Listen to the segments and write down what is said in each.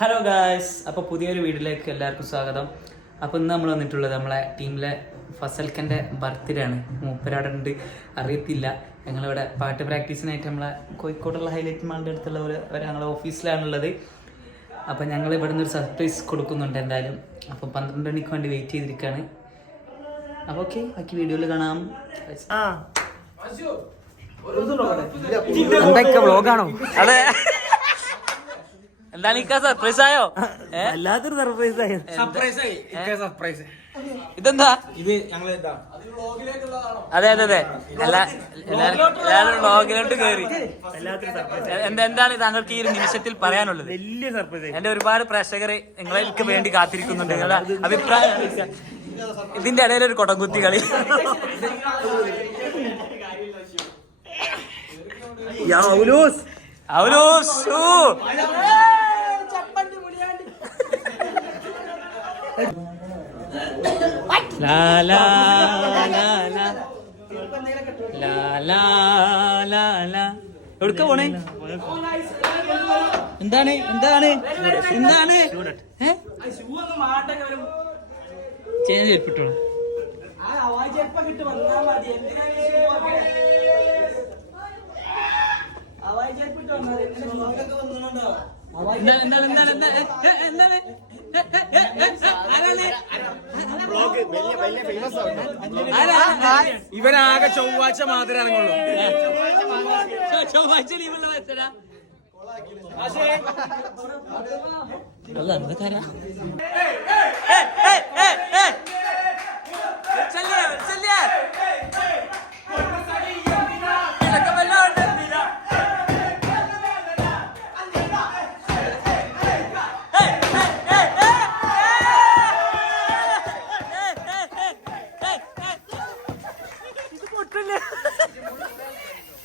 Hello guys അപ്പോൾ പുതിയൊരു വീഡിയോയിലേക്ക് എല്ലാവർക്കും സ്വാഗതം. അപ്പോൾ ഇന്ന് നമ്മൾ വന്നിട്ടുള്ളത് നമ്മളെ ടീമിലെ ഫസൽക്കന്റെ ബർത്ത്ഡേ ആണ് മൂപ്പരവിടെ ഉണ്ട്. അറിയത്തില്ല. ഞങ്ങളിവിടെ പാട്ട് പ്രാക്ടീസിനായിട്ട് നമ്മളെ കോഴിക്കോടുള്ള ഹൈലൈറ്റ് മാളിന്റെ അടുത്തുള്ള ഒരു ഞങ്ങളുടെ ഞങ്ങളെ ഓഫീസിലാണുള്ളത്. അപ്പോൾ ഞങ്ങൾ ഇവിടെ നിന്ന് ഒരു സർപ്രൈസ് കൊടുക്കുന്നുണ്ട് എന്തായാലും. അപ്പോൾ പന്ത്രണ്ട് മണിക്ക് വേണ്ടി വെയിറ്റ് ചെയ്തിരിക്കുകയാണ് അപ്പോൾ ഓക്കെ ബാക്കി വീഡിയോയിൽ കാണാം. എന്തൊക്കെ വ്ളോഗാണോ അതെ. എന്താണ് ഇക്ക സർപ്രൈസ് ആയോ? വല്ലാത്തൊരു സർപ്രൈസ് ആയി. സർപ്രൈസ് ആയി. സർപ്രൈസ് ഇതെന്താ? ഇത് ഞങ്ങൾ അതെ അതെ അതെ. എല്ലാവരും വ്ളോഗിലോട്ട് കയറി എന്താ എന്താണ് താങ്കൾക്ക് ഈ ഒരു നിമിഷത്തിൽ പറയാനുള്ളത്? വലിയ സർപ്രൈസ് എന്റെ ഒരുപാട് പ്രേക്ഷകർ നിങ്ങൾക്ക് വേണ്ടി കാത്തിരിക്കുന്നുണ്ട്. നിങ്ങളുടെ അഭിപ്രായം ഇതിന്റെ ഇടയിൽ ഒരു കൊടംകുത്തി കളി. ഔലൂസ്. അവലോ എവിടുക്ക പോണേ എന്താണ് എന്താണ് എന്താണ്? ചേഞ്ച് ഏൽപ്പിട്ടു എന്താണ് എന്താണ് എന്താണ് എന്താണ് എന്താണ് ഏ, ഏ, ഏ, ഏ, ഏ, ആരാണ്? ആരാ? ഇവനാകെ ചൊവ്വാഴ്ച മാത്രമേ ഇറങ്ങുള്ളൂ. ചൊവ്വാഴ്ച ലീവുള്ള മത്സരാ അല്ല എന്താ പൊട്ടില്ലേ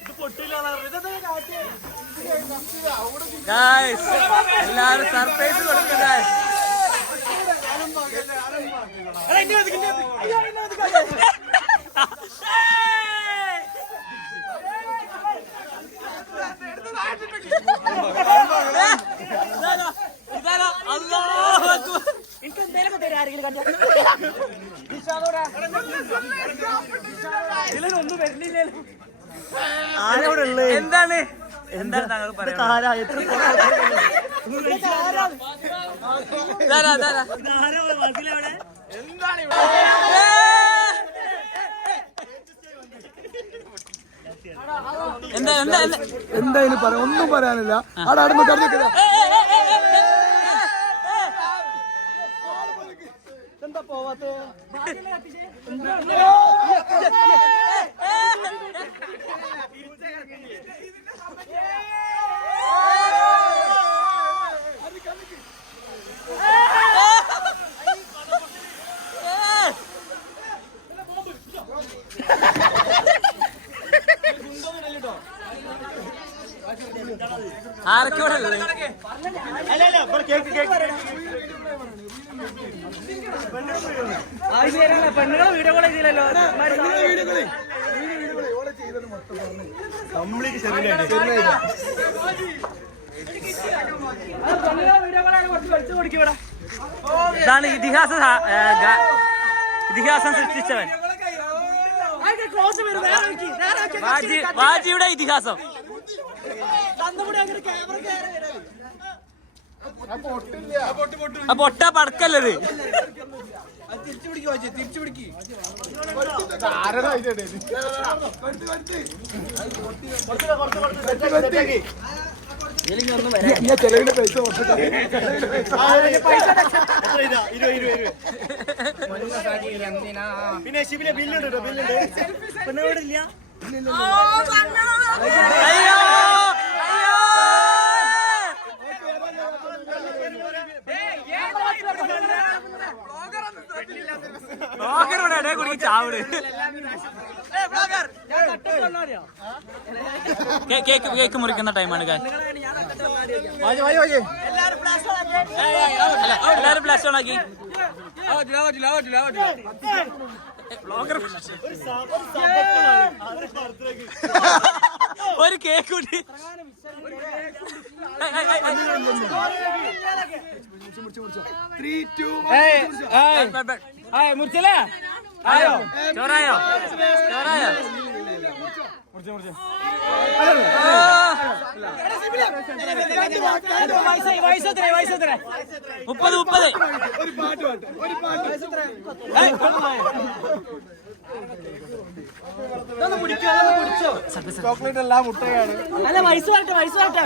ഇത് പൊട്ടില്ല എല്ലാരും സർപ്രൈസ് കൊടുക്കും ഗായ്സ് എനിക്ക് എന്തെങ്കിലും തരും ആരെങ്കിലും കണ്ടോ? എന്താണ്? എന്താണ് എന്താ എന്താ എന്താ ഇനി പറയാ? ഒന്നും പറയാനില്ല. അവിടെ അടുത്ത് ആവശ്യമില്ല പെണ്ണുങ്ങളെ വീഡിയോ കോൾ ചെയ്തില്ലല്ലോ. കംപ്ലീറ്റ് ഇതാണ് ഇതിഹാസ ഇതിഹാസം സൃഷ്ടിച്ചവൻ. വാജിയുടെ ഇതിഹാസം. ആ പൊട്ട പടക്കല്ലത്. തിരിച്ചു പിടിക്കുക തിരിച്ചു പിടിക്ക് ഞാൻ ചെലവിന്റെ പൈസ. പിന്നെ ശിബിലെ ബില്ലുണ്ട് ബില്ലുണ്ട് പെണ്ണുങ്ങളില്ല അയ്യോ അയ്യോ. ബ്ലോഗറോട് ഇടയിൽ കുടുങ്ങി ചാവട്. കേക്ക് കേക്ക് മുറിക്കുന്ന ടൈമാണ് എല്ലാരും പ്ലാസ്റ്റോൺ ആക്കി. ഒരു കേക്ക് കൂട്ടി മുറിച്ചല്ലേ ആയോ ചോറായോ ചോറായോ മുപ്പത് മുപ്പത്. ഒരു പാട്ട് ഒരു പാട്ട് ചോക്ലേറ്റ് എല്ലാം മുട്ടയാണ് അല്ല വയസ്സ് വരട്ടെ വയസ്സ് വരട്ടെ.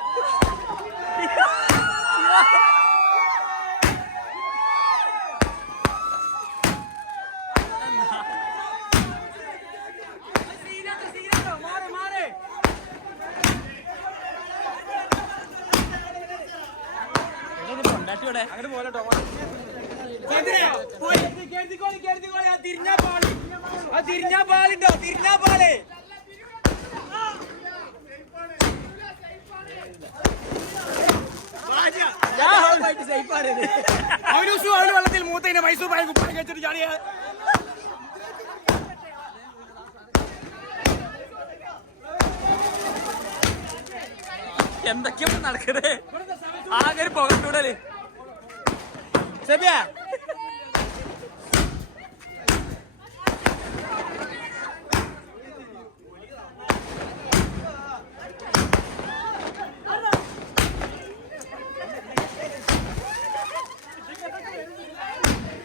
എന്തൊക്കെയാണ് നടക്കണേ? ആകെ ഒരു പുകട്ടൂടൽ സെബിയ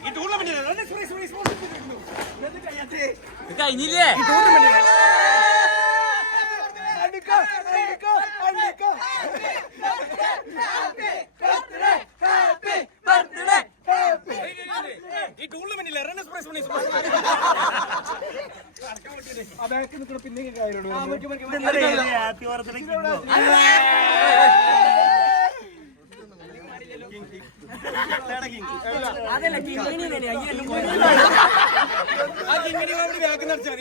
ഈ ടൂർണമെന്റ് ഇത് കഴിഞ്ഞില്ലേ ഈ ടൂർണമെന്റിലെ റൺ എക്സ്പ്രസ് ആ കിങ്ങിണി അവിടെ ബാക്ക് നടച്ചാൽ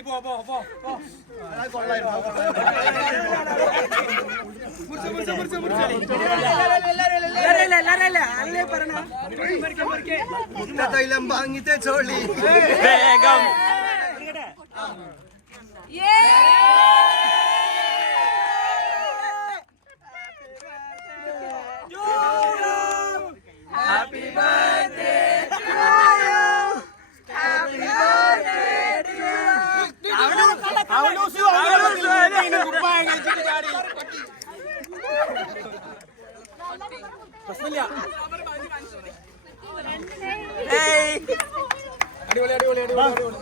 പ്രശ്നമില്ല. അടിപൊളി അടിപൊളി അടിപൊളി അടിപൊളി.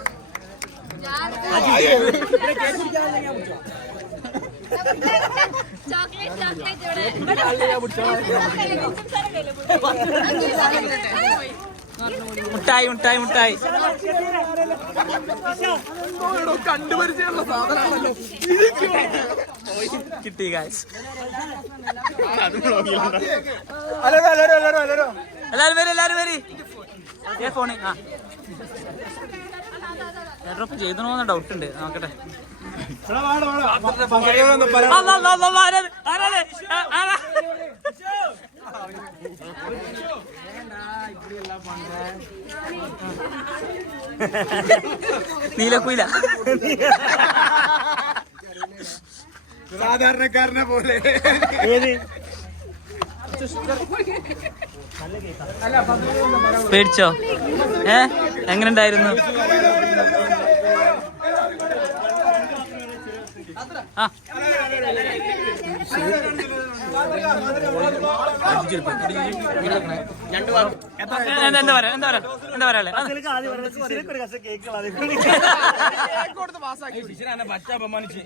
മുട്ടായി മുട്ടായി മുട്ടായി. കണ്ടുപരിചയമുള്ള സാധനമാണല്ലോ കിട്ടി ഹലോ എല്ലാരും വരും എല്ലാരും വരി. ഏ ആ. ചെയ്തണോന്ന് ഡൗട്ട് ഉണ്ട്. നോക്കട്ടെ. നീലക്കുയില സാധാരണക്കാരനെ പോലെ പേടിച്ചോ ഏ എങ്ങനെ ഉണ്ടായിരുന്നു ആ എന്താ എന്താ പറയാ? എന്താ പറയാ? എന്താ പറയാ? പച്ച അപമാനിച്ച്.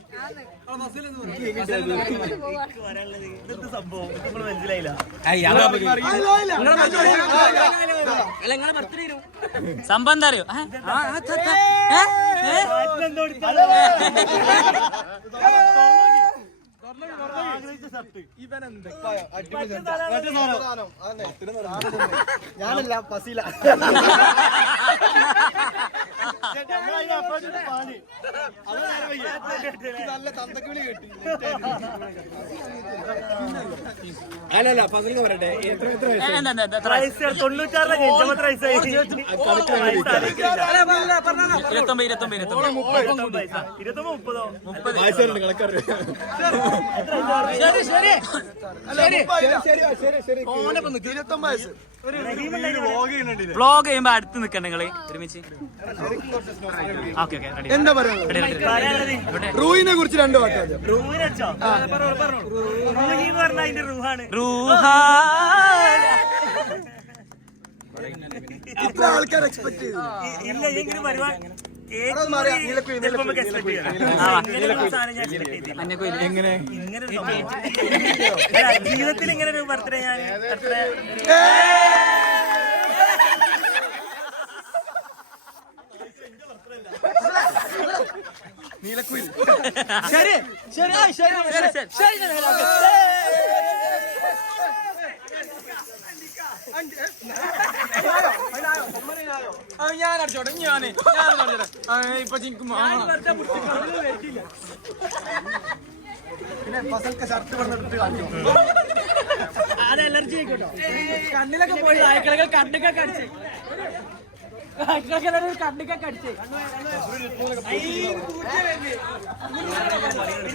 സംഭവം എന്താ അറിയോ? ഏ? ഞാനല്ല പസില നല്ല തന്തക്കുളി കിട്ടി അല്ലല്ല ഫസലിന് പറയട്ടെ. എത്ര എത്ര വയസ്സ്? ഇരുപത്തൊമ്പത് ഇരുപത്തൊമ്പത് ഇരുപത്തൊമ്പത്. മുപ്പത്? വയസ്സുണ്ട് കണക്കറിയാം. വ്ളോഗ് ചെയ്യുമ്പോ അടുത്ത് നിക്കണ്ട നിങ്ങൾ. ഒരുമിച്ച്. ഓക്കെ ഓക്കെ റെഡി എന്താ പറയുക? റൂയിനെ കുറിച്ച് രണ്ട് വാക്ക് ഇത്ര ആൾക്കാർ എക്സ്പെക്ട് ചെയ്തു. എങ്ങനെ? ജീവിതത്തിൽ ഇങ്ങനെ ഒരു ബർത്ത്ഡേ ഞാൻ നീലക്കുയിൽ. ശരി ശരി ശരി ശരി ശരി ഞാൻ അടിച്ചോട്ടെ ഞാൻ ഞാൻ. ആ, ഇപ്പൊ ചിങ്കും പിന്നെ ഫസൽക്ക് ഷർട്ട് വന്നിട്ട് അത് അലർജി ആയിക്കോട്ടോ. കണ്ണിലൊക്കെ പോയി കണ്ണൊക്കെ കടിച്ച്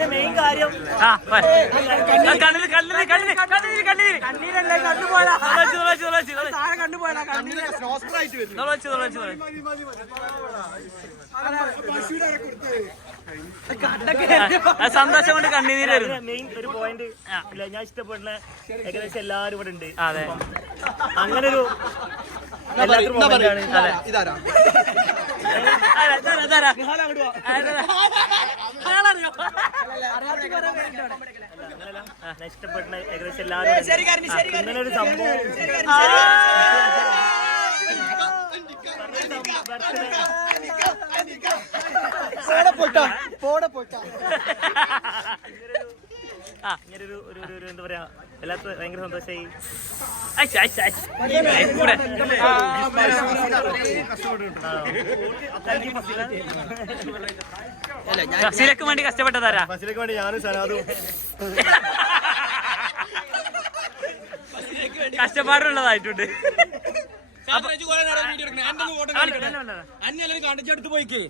മെയിൻ കാര്യം സന്തോഷം കൊണ്ട് കണ്ണീരായിരുന്നു മെയിൻ ഒരു പോയിന്റ് ഞാൻ ഇഷ്ടപ്പെടുന്ന ഏകദേശം എല്ലാവരും ഇവിടെ ഉണ്ട് അങ്ങനെ ഒരു ഇതാരാ? ഇഷ്ടപ്പെടുന്ന ഏകദേശം എല്ലാവരും ഇങ്ങനെ ഒരു സംഭവം പോട്ടാ പോടെ പോട്ടാ ആ, ഇങ്ങനെ ഒരു- ഒരു എന്താ പറയാ ഭയങ്കര സന്തോഷമായി. ഫസീലക്ക് വേണ്ടി കഷ്ടപ്പെട്ടതാരാ? ബസ്സിലേക്ക് വേണ്ടി ഞാനും സനാദും കഷ്ടപ്പാടുള്ളതായിട്ടുണ്ട് അന്നെല്ലാരും കണ്ടിച്ചെടുത്ത് പോയിക്കേ.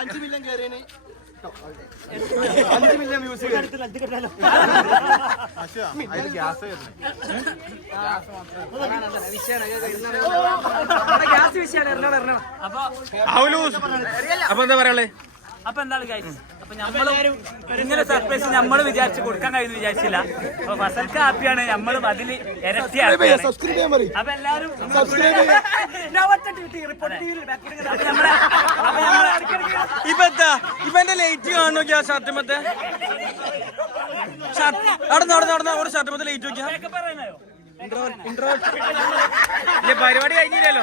അഞ്ച് മില്യൺ കയറിയന് അഞ്ച് മില്യൺ വ്യൂസ് അപ്പൊ എന്താ പറയാ അപ്പൊ എന്താണ് നമ്മൾ ഇങ്ങനെ സർപ്രൈസ് നമ്മൾ വിചാരിച്ച് കൊടുക്കാൻ കഴിയുന്ന വിചാരിച്ചില്ല. അപ്പൊ ഫസൽക്ക് ഹാപ്പിയാണ് നമ്മൾ അതിൽ ഇരട്ടിയാണ് അപ്പൊ എല്ലാരും സബ്സ്ക്രൈബ് ചെയ്യാൻ അപ്പൊ നമ്മളെ അപ്പൊ നമ്മളെ ഇപ്പൊ എന്താ? ലേറ്റ് ഷർട്ട് മത്തെ ഷർട്ട് നടന്ന് നടന്ന് നടന്ന ഒരു ഷർട്ട് മത്തെ ലേറ്റ് നോക്കിയാ പരിപാടി കഴിഞ്ഞില്ലല്ലോ.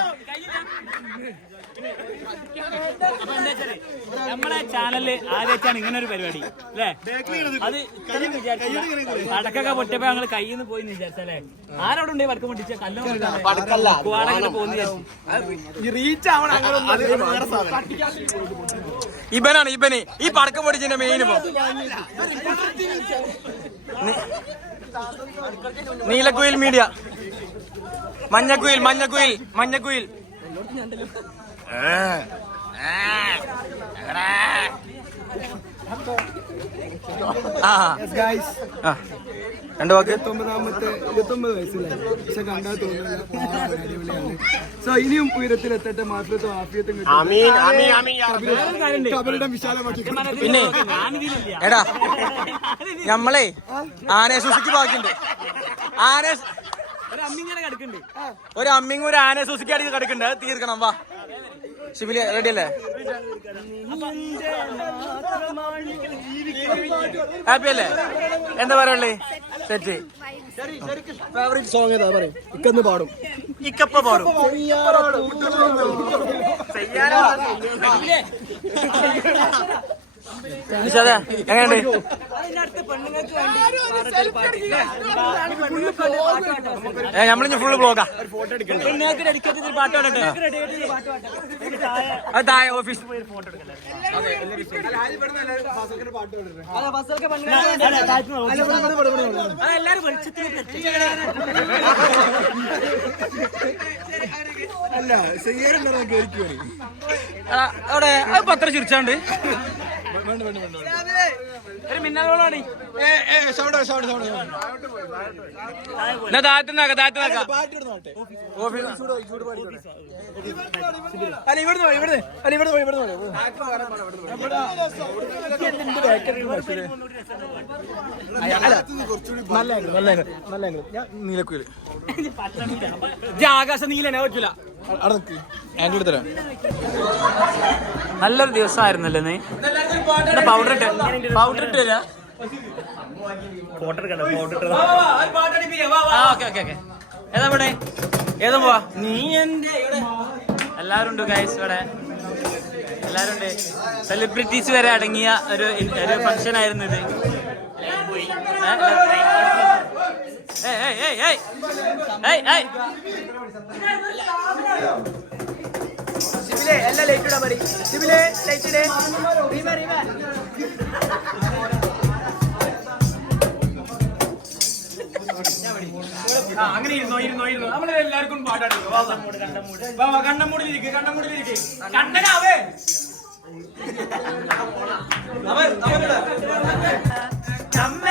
നമ്മളെ ചാനലിൽ ആദ്യമായിട്ടാണ് ഇങ്ങനെ ഒരു പരിപാടി അല്ലേ? അത് ഇത്രയും വിചാരിച്ചില്ല. പടക്കൊക്കെ പൊട്ടിയപ്പോ ഞങ്ങൾ കയ്യിൽ നിന്ന് പോയി വിചാരിച്ചല്ലേ ആരോട് ഉണ്ടേ വടക്കം പൊട്ടിച്ച? കല്ലോ കുവാടങ്ങനെ പോകുന്ന വിചാരിച്ചു. റീച്ച് ആവണം അങ്ങനെ ഇവനാണ് ഇവന് ഈ പടക്കം പൊടിച്ചതിന്റെ മെയിൻ ഇപ്പൊ. നീലക്കുയിൽ മീഡിയ മഞ്ഞക്കുയിൽ മഞ്ഞക്കുയിൽ മഞ്ഞക്കുയിൽ. രണ്ട് വാക്ക്. ഇരുപത്തൊമ്പതാമത്തെ ഇരുപത്തൊമ്പത് വയസ്സിലായി. പക്ഷെ കണ്ടാൽ തോന്നുന്നില്ല. അടിപൊളിയാണ്. സോ ഇനിയും ഉയരത്തിലെത്തട്ടെ. മാഫിയത്തും ആഫിയത്തും കബലിടം വിശാലമാക്കി പിന്നെ എടാ നമ്മളെ ആനയെ സുസുക്കി ബാക്കിണ്ട് ആന ഒരു അമ്മിങ്ങനെ കിടക്കുന്നുണ്ട് ഒരു അമ്മിങ്ങും ഒരു ആനയെ സുസുക്കി അടിച്ച് കിടക്കുന്നുണ്ട് തീർക്കണം വാ. ശിബിലി റെഡി അല്ലേ? ഹാപ്പി അല്ലേ? എന്താ പറയല്ലേ സെറ്റ് ഫേവറേറ്റ് സോങ് ഏതാ? പറയും. ഇക്കന്ന് പാടും. ഇക്കപ്പ പാടും. നിഷാദേ എങ്ങനെയുണ്ട്? ഏ നമ്മളിഞ്ഞ് ഫുള്ള് ബ്ലോക്കാ അത് താഴെ ഓഫീസ് അല്ല അവിടെ അത് പത്ര ചിരിച്ചാണ്ട്. ഒരു മിന്നാളോളാണ് എന്നാ താഴത്തുനിന്നാക്ക താഴത്തുനിന്നാക്ക അല്ല ഇവിടുന്ന് പോയി ഇവിടുന്ന്. അല്ല ഇവിടുന്ന് പോയി ഇവിടുന്ന് പോയി. നല്ല നല്ല. ഞാൻ നീലക്കുയിൽ ആകാശ നീലനെ പറ്റൂല. ആംഗിൾ തരാം നല്ലൊരു ദിവസമായിരുന്നല്ലേ നീ? പൗഡർ ഇട്ട് പൗഡർ ഇട്ട് തരാ. ഓക്കെ ഏതാ ഇവിടെ? ഏതാ പോവാ? നീ എന്റെ എല്ലാരും ഉണ്ട് ഗൈസ് ഇവിടെ. എല്ലാരും ഉണ്ട്. സെലിബ്രിറ്റീസ് വരെ അടങ്ങിയ ഒരു ഒരു ഫംഗ്ഷൻ ആയിരുന്നു ഇത്. ഏ, ഏയ്, ഏയ്, ഏയ്, ഏയ്. ഏയ്, ഏയ്. സിബിലെ എല്ലാ ലൈറ്റ് ഇടാൻ മതി. സിബിലെ ലൈറ്റ് ഇടേ. റീമ റീമ അങ്ങനെ ഇരുന്നോ ഇരുന്നോ ഇരുന്നോ. നമ്മളെ എല്ലാവർക്കും പാട്ടാടുന്നു കണ്ണമൂടിലിരിക്കും കണ്ണമൂടിലിരിക്കും കണ്ണനാവേ. നമ്മെ ഇക്സാ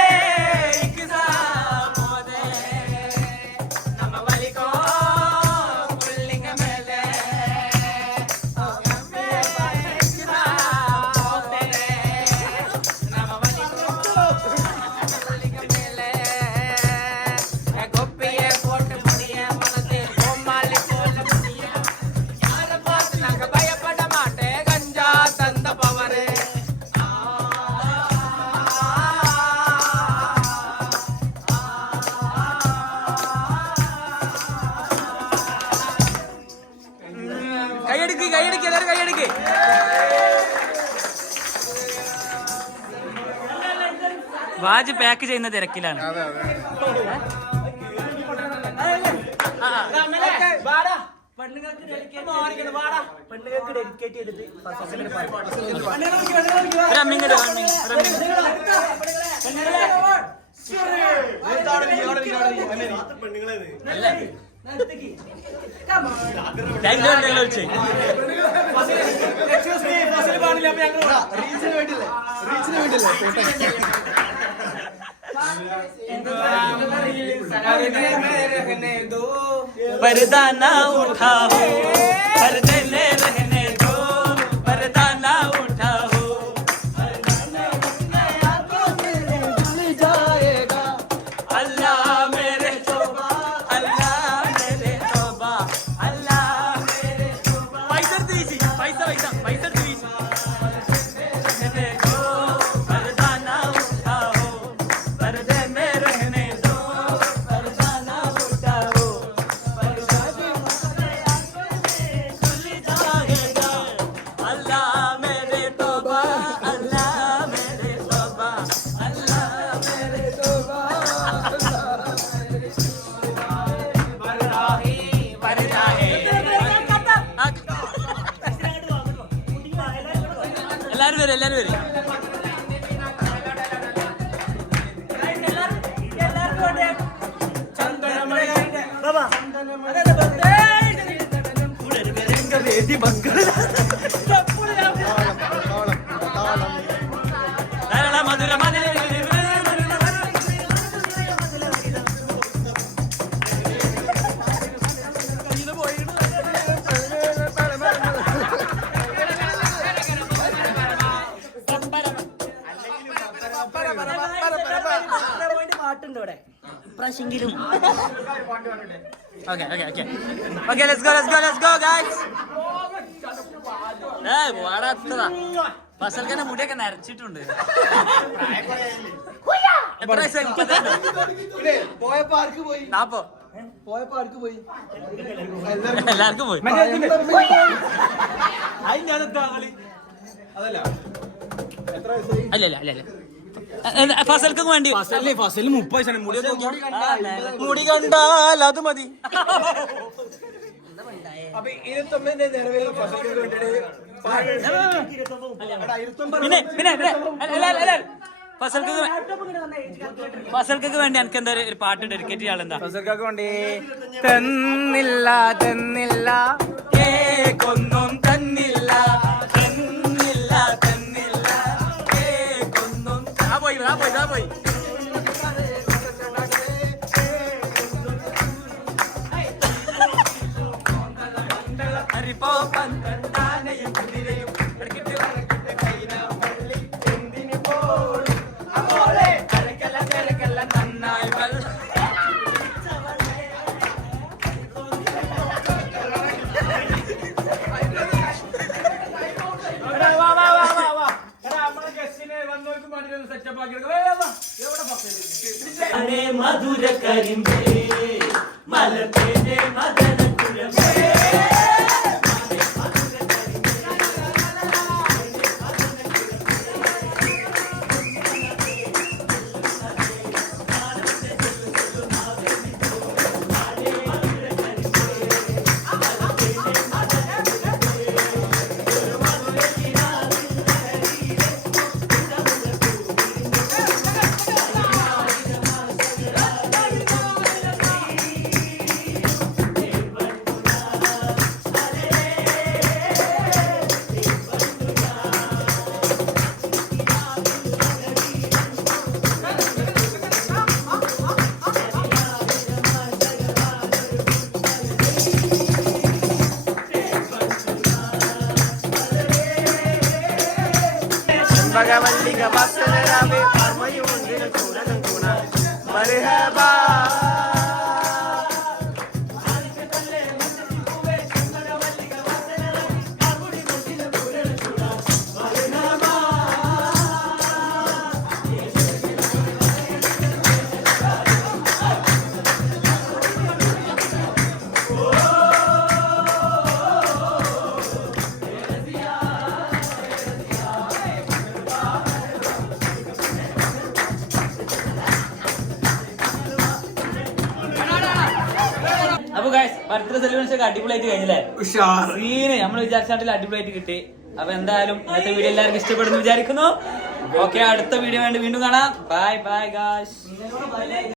പാക്ക് ചെയ്യുന്ന തിരക്കിലാണ് പെണ്ണുങ്ങൾക്ക് ഡെഡിക്കേറ്റ് ചെയ്തിട്ട്. അല്ല. റീച്ചിന് വേണ്ടിയല്ലേ റീച്ചിന് വേണ്ടിയല്ലേ परदाना उठा हो। Okay, okay, okay. Okay, let's go, let's go, let's go, guys. ഏയ് വാടാത്തതാ. ഫസൽക്കന്റെ മുടിയൊക്കെ നരച്ചിട്ടുണ്ട്. എത്ര വയസ്സായി നാപ്പോ എല്ലാവർക്കും പോയി. അല്ല അല്ല അല്ല അല്ല ഫസൽക്കും വേണ്ടി. ഫസലിന് മുപ്പത് മുടി കണ്ടാൽ അത് മതി. പിന്നെ പിന്നെ പിന്നെ ഫസൽക്കൊക്കെ വേണ്ടി എനിക്ക് എന്താ ഒരു പാട്ട് ഡെഡിക്കേറ്റ് ചെയ്യാളെന്താ ഫസൽക്കൊക്കെ വേണ്ടി തന്നില്ല തന്നില്ല. ഏക്കൊന്നും ബർത്ത്ഡേ സെലിബ്രേഷൻ ഒക്കെ അടിപൊളിയായിട്ട് കഴിഞ്ഞില്ലേ? സീന് നമ്മൾ വിചാരിച്ചാട്ടിൽ അടിപൊളിയായിട്ട് കിട്ടി. അപ്പൊ എന്തായാലും ഇന്നത്തെ വീഡിയോ എല്ലാവർക്കും ഇഷ്ടപ്പെടുന്നു വിചാരിക്കുന്നു. ഓക്കെ അടുത്ത വീഡിയോ വേണ്ടി വീണ്ടും കാണാം. Bye bye gosh